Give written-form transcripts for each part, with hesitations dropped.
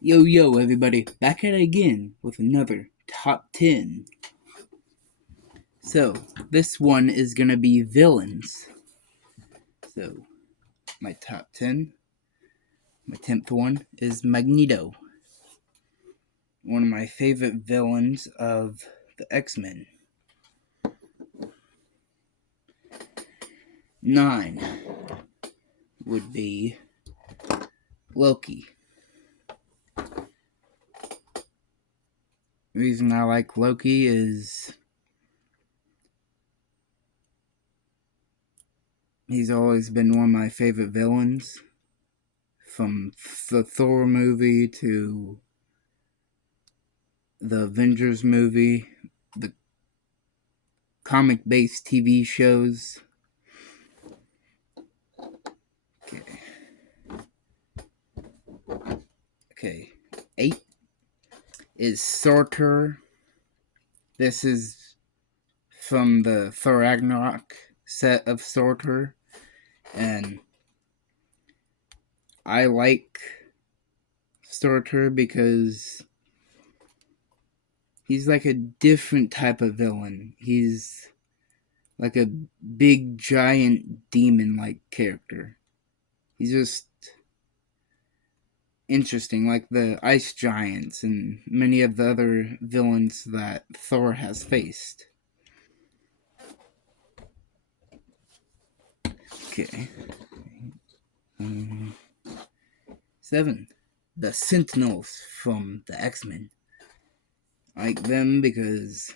Yo, everybody, back at it again with another top 10. So, this one is gonna be villains. So, my top 10, my 10th one is Magneto, one of my favorite villains of the X-Men. 9 would be Loki. The reason I like Loki is he's always been one of my favorite villains. From the Thor movie to the Avengers movie, the comic-based TV shows. Okay. 8 is Surtur. This is from the Thor Ragnarok set of Surtur, and I like Surtur because he's like a different type of villain. He's like a big giant demon-like character. He's just interesting, like the ice giants and many of the other villains that Thor has faced. Okay. 7. The Sentinels from the X-Men. I like them because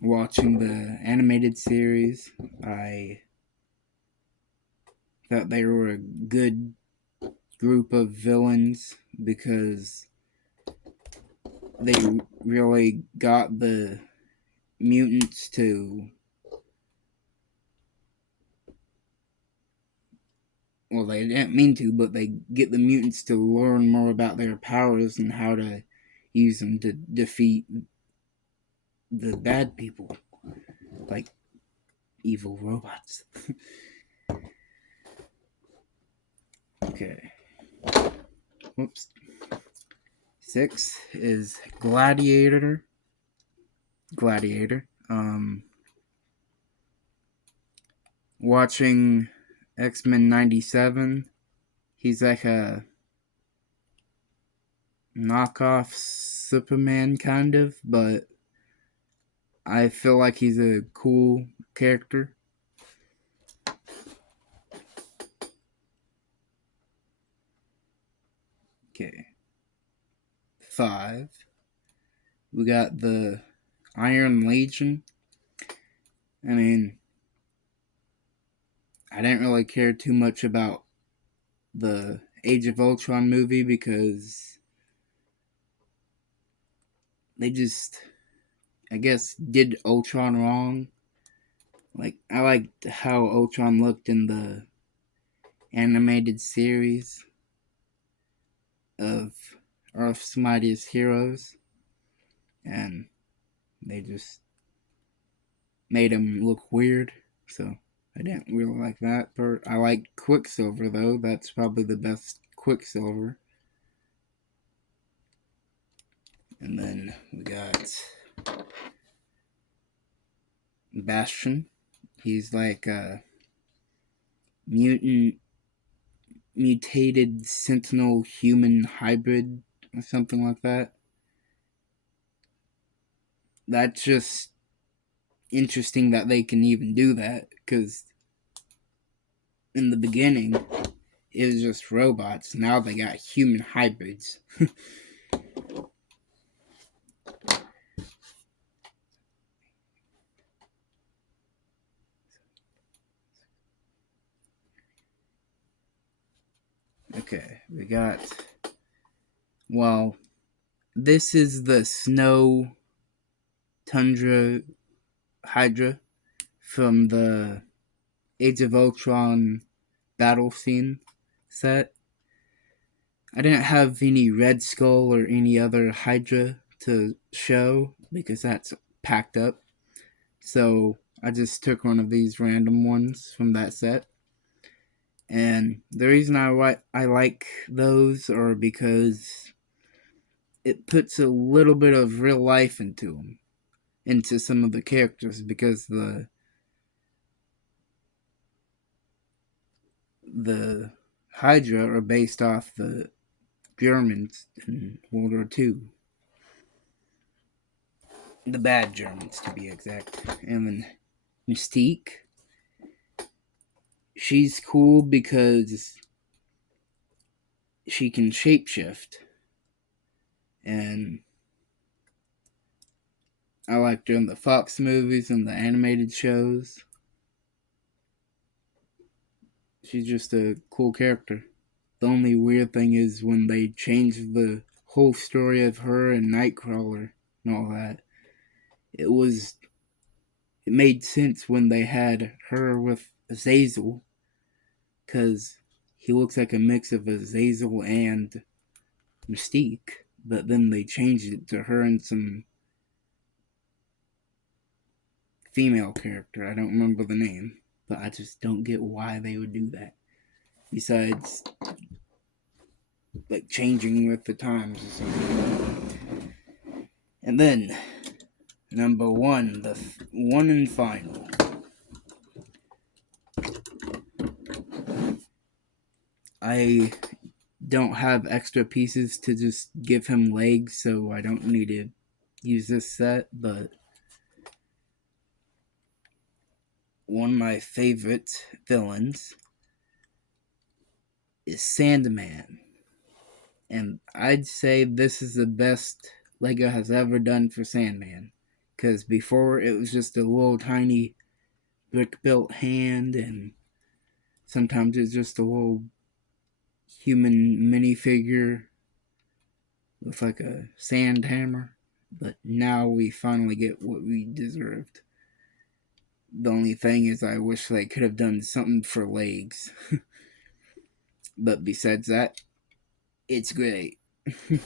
watching the animated series, I thought they were a good group of villains because they really got the mutants to, well, they didn't mean to, but they get the mutants to learn more about their powers and how to use them to defeat the bad people, like evil robots. Okay. Whoops. 6 is Gladiator. Watching X-Men 97, he's like a knockoff Superman kind of, but I feel like he's a cool character. Okay. 5. We got the Iron Legion. I mean, I didn't really care too much about the Age of Ultron movie because they just, I guess, did Ultron wrong. Like, I liked how Ultron looked in the animated series of Earth's Mightiest Heroes, and they just made him look weird, so I didn't really like that part. I like Quicksilver, though. That's probably the best Quicksilver. And then we got Bastion. He's like a mutated sentinel human hybrid or something like that. That's just interesting that they can even do that, because in the beginning it was just robots. Now they got human hybrids. Okay, we got, well, this is the Snow Tundra Hydra from the Age of Ultron battle scene set. I didn't have any Red Skull or any other Hydra to show because that's packed up. So I just took one of these random ones from that set. And the reason I like those are because it puts a little bit of real life into them, into some of the characters, because the Hydra are based off the Germans in World War II. The bad Germans, to be exact. And then Mystique, she's cool because she can shapeshift. And I liked her in the Fox movies and the animated shows. She's just a cool character. The only weird thing is when they changed the whole story of her and Nightcrawler and all that. It made sense when they had her with Azazel, because he looks like a mix of Azazel and Mystique, but then they changed it to her and some female character. I don't remember the name, but I just don't get why they would do that. Besides, like, changing with the times or something. And then, number one, the one and final. I don't have extra pieces to just give him legs, so I don't need to use this set, but one of my favorite villains is Sandman. And I'd say this is the best Lego has ever done for Sandman. Because before it was just a little tiny brick built hand, and sometimes it's just a little human minifigure with like a sand hammer. But now we finally get what we deserved. The only thing is, I wish they could have done something for legs. But besides that, it's great. And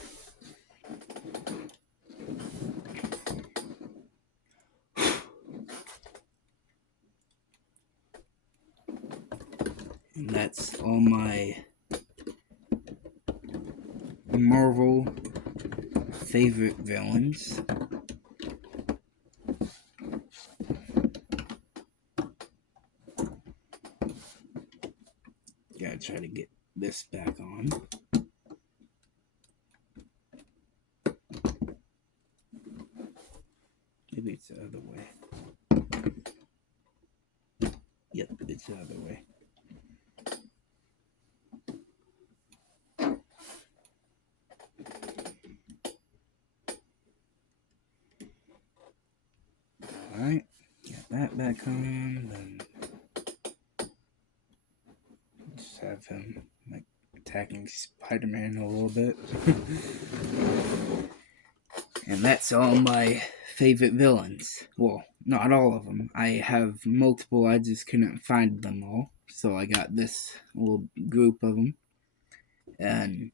that's all my Marvel favorite villains. Gotta try to get this back on. Maybe it's the other way. Yep, it's the other way. Alright, got that back on, then just have him like attacking Spider-Man a little bit. And that's all my favorite villains. Well, not all of them. I have multiple, I just couldn't find them all. So I got this little group of them. And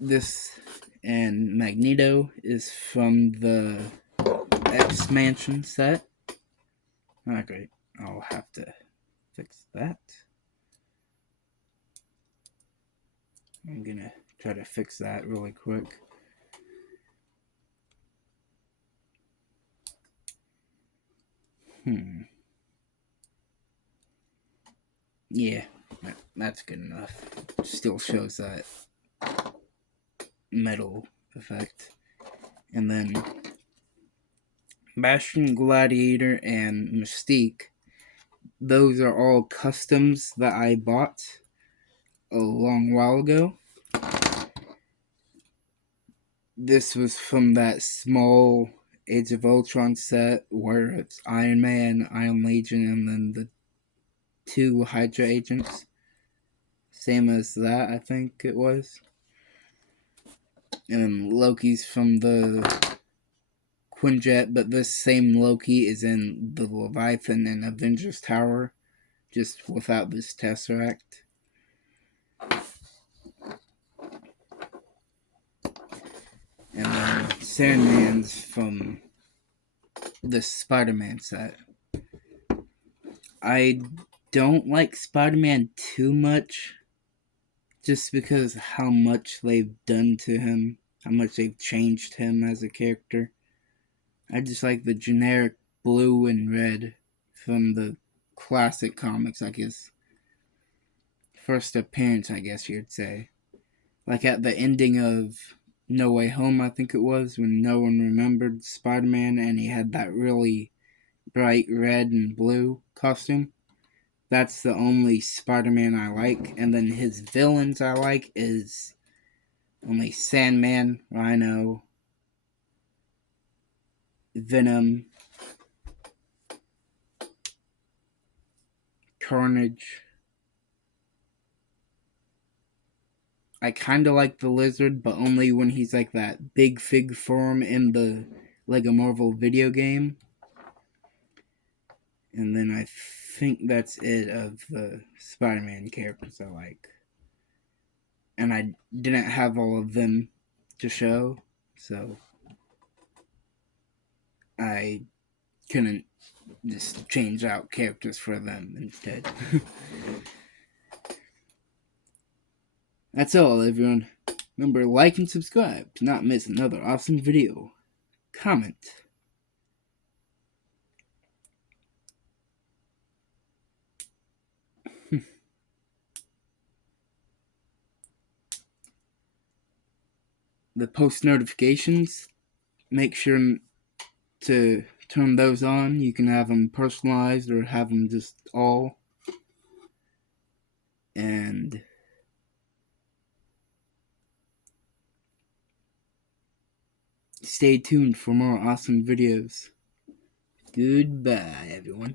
this and Magneto is from the X-Mansion set. Ah, great. I'll have to fix that. I'm gonna try to fix that really quick. Yeah, that's good enough. Still shows that metal effect. And then Bastion, Gladiator, and Mystique, those are all customs that I bought a long while ago. This was from that small Age of Ultron set where it's Iron Man, Iron Legion, and then the 2 Hydra agents. Same as that, I think it was. And Loki's from the Quinjet, but this same Loki is in the Leviathan and Avengers Tower, just without this Tesseract. And then Sandman's from the Spider-Man set. I don't like Spider-Man too much, just because how much they've done to him, how much they've changed him as a character. I just like the generic blue and red from the classic comics, I guess. First appearance, I guess you'd say. Like at the ending of No Way Home, I think it was, when no one remembered Spider-Man and he had that really bright red and blue costume. That's the only Spider-Man I like. And then his villains I like is only Sandman, Rhino, Venom, Carnage. I kind of like the Lizard, but only when he's like that big fig form in the Lego Marvel video game. And then I think that's it of the Spider-Man characters I like. And I didn't have all of them to show, so I couldn't just change out characters for them instead. That's all, everyone. Remember to like and subscribe to not miss another awesome video. Comment. The post notifications, make sure to turn those on. You can have them personalized or have them just all. And stay tuned for more awesome videos. Goodbye, everyone.